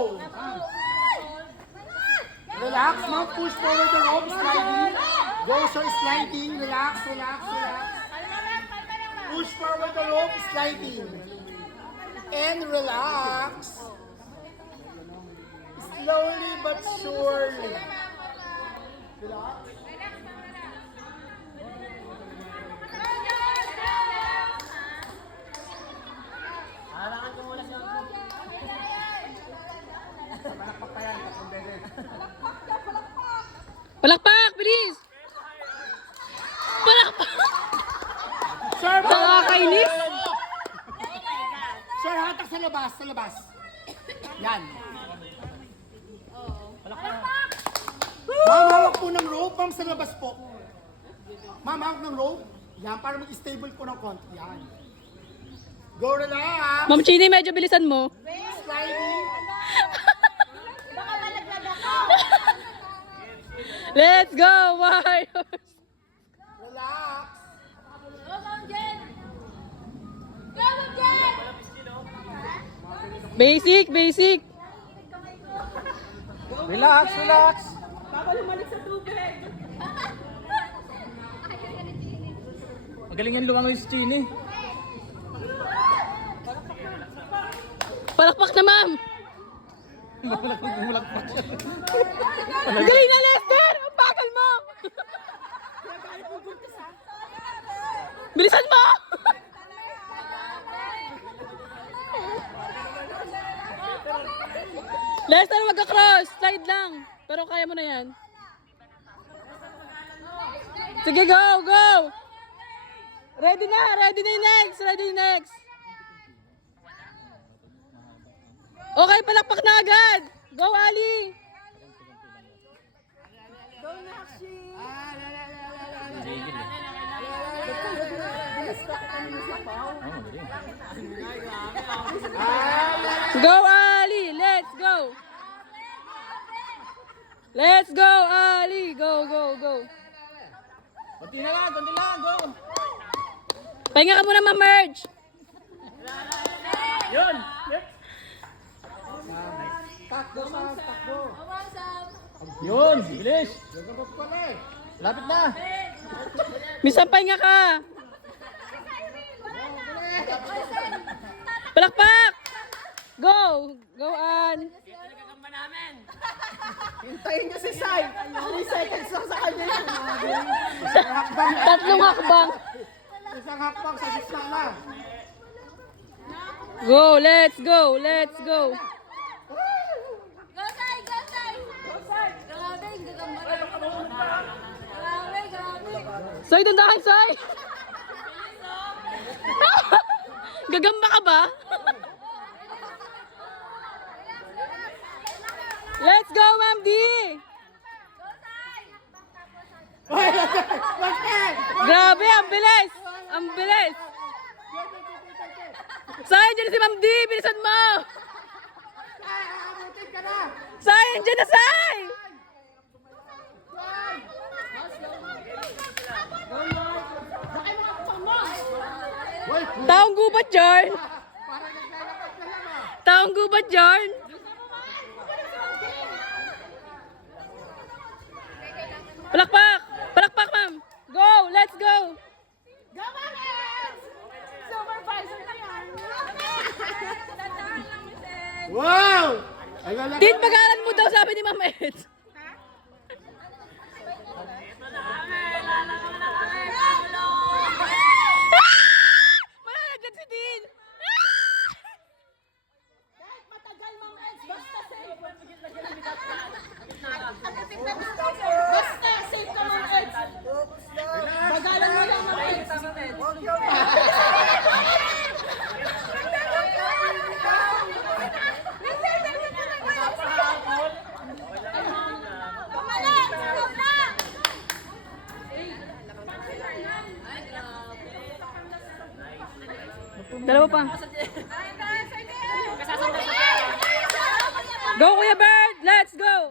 go. Relax, ma'am. Push forward the rope, sliding. Go, sir, sliding. Relax, relax, relax. Push forward the rope, sliding. And relax. Slowly but surely. Relax. Harangan ko muna siya. Palakpak pa yan, tatlong beses. Palakpak, bilis! Palakpak! Sir, Nakakainis! Sir, hatak sa labas, sa labas. Yan. Ma'am, hawak po ng rope, ma'am, sa labas po. Ma'am, hawak ng rope. Yan, para mag-stable po ng konti. Yan. Go, relax. Ma'am Chini, medyo bilisan mo. Sliding. Let's go, Warriors! Relax. Basic, basic. Relax, relax. Magaling yan lumangoy si Chini. Palakpak na, ma'am. Bumulakpak siya. Galing na, Lester! Ang bakal mo! Bilisan mo! Lester, wag ka cross. Slide lang. Pero kaya mo na yan. Sige, go, go! Ready na yung next. Ready yung next. Okay, palakpak na agad. Go, Ali. Go, Ali. Let's go. Let's go, Ali. Go, go, go. Konti lang, go. Pahinga ka muna, ma-merge. Yun. Takbo, ma'am, takbo. Yun, bilis. Gagabot pala eh. Lapit na. Minsan pahinga ka. Palakpak. Go. Go, An. Hintayin niyo si Sai. 3 seconds lang sa kanya. Tatlong hakbang. Isang hakbang sa gitna na. Go, let's go, let's go. Soy, dandahan, Soy! Gagamba ka ba? Let's go, Ma'am D! Grabe, ang bilis! Ang bilis! Soy, dyan si Ma'am D! Bilisan mo! Soy, dyan na, Soy! Taong gubat, Jorn! Taong gubat, Jorn! Palakpak! Palakpak, ma'am! Go! Let's go! Go, Ma'am! Supervisor na yan! Wow! Tin, pag-aaral mo daw, sabi ni Ma'am Ed. Malalaglag si Tin! Kahit matagal, Ma'am Eds, basta safe. Basta safe ka, Ma'am Eds. Bagalan mo lang, Ma'am Eds. Dalawa pa. Go, Kuya Bird! Let's go!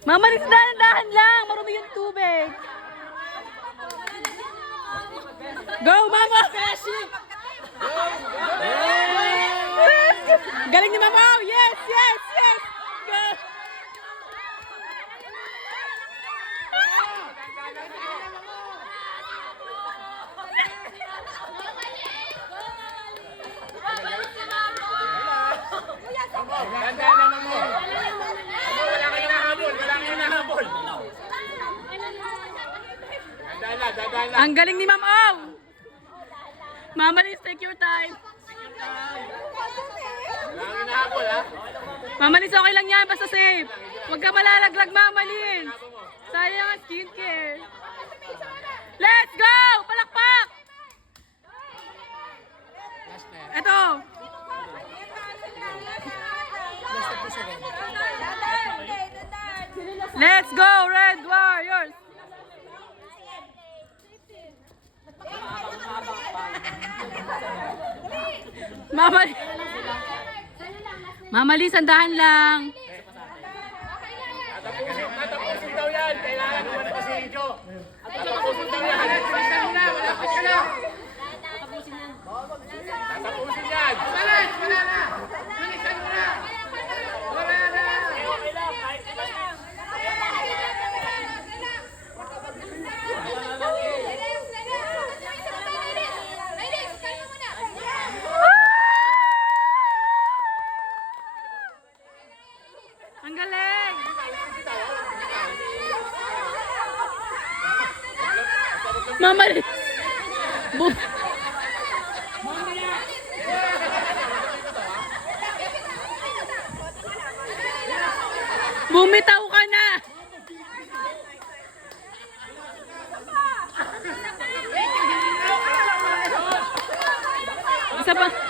Mamalis dahan-dahan lang, marumi yung tubig. Go, Mama! Galing ni Mama! Yes, yes, yes! Go! Ganda naman mo. Wala kayo nahabol. Wala kayo nahabol. Dadala, dadala. Ang galing ni Ma'am Ow! Mama Liz, take your time. Wala kayo nahabol, ha? Mama Liz, okay lang yan, basta safe. Huwag ka malalaglag, Mama Liz. Sayang ang skincare. Let's go! Palakpak! Eto. Let's go, Red Warriors! Mama Liz. Mama Liz, andahan lang. Tatapusin daw yan. Kailangan naman na si Joe. Tatapusin daw yan. Tatapusin na. Malapit ka na. Tatapusin yan. Wala na. Bilisan mo na. Wala na. Okay lang. Kahit iba yan. Ang galing! Mama Liz. Bumitaw ka na! Isa pa.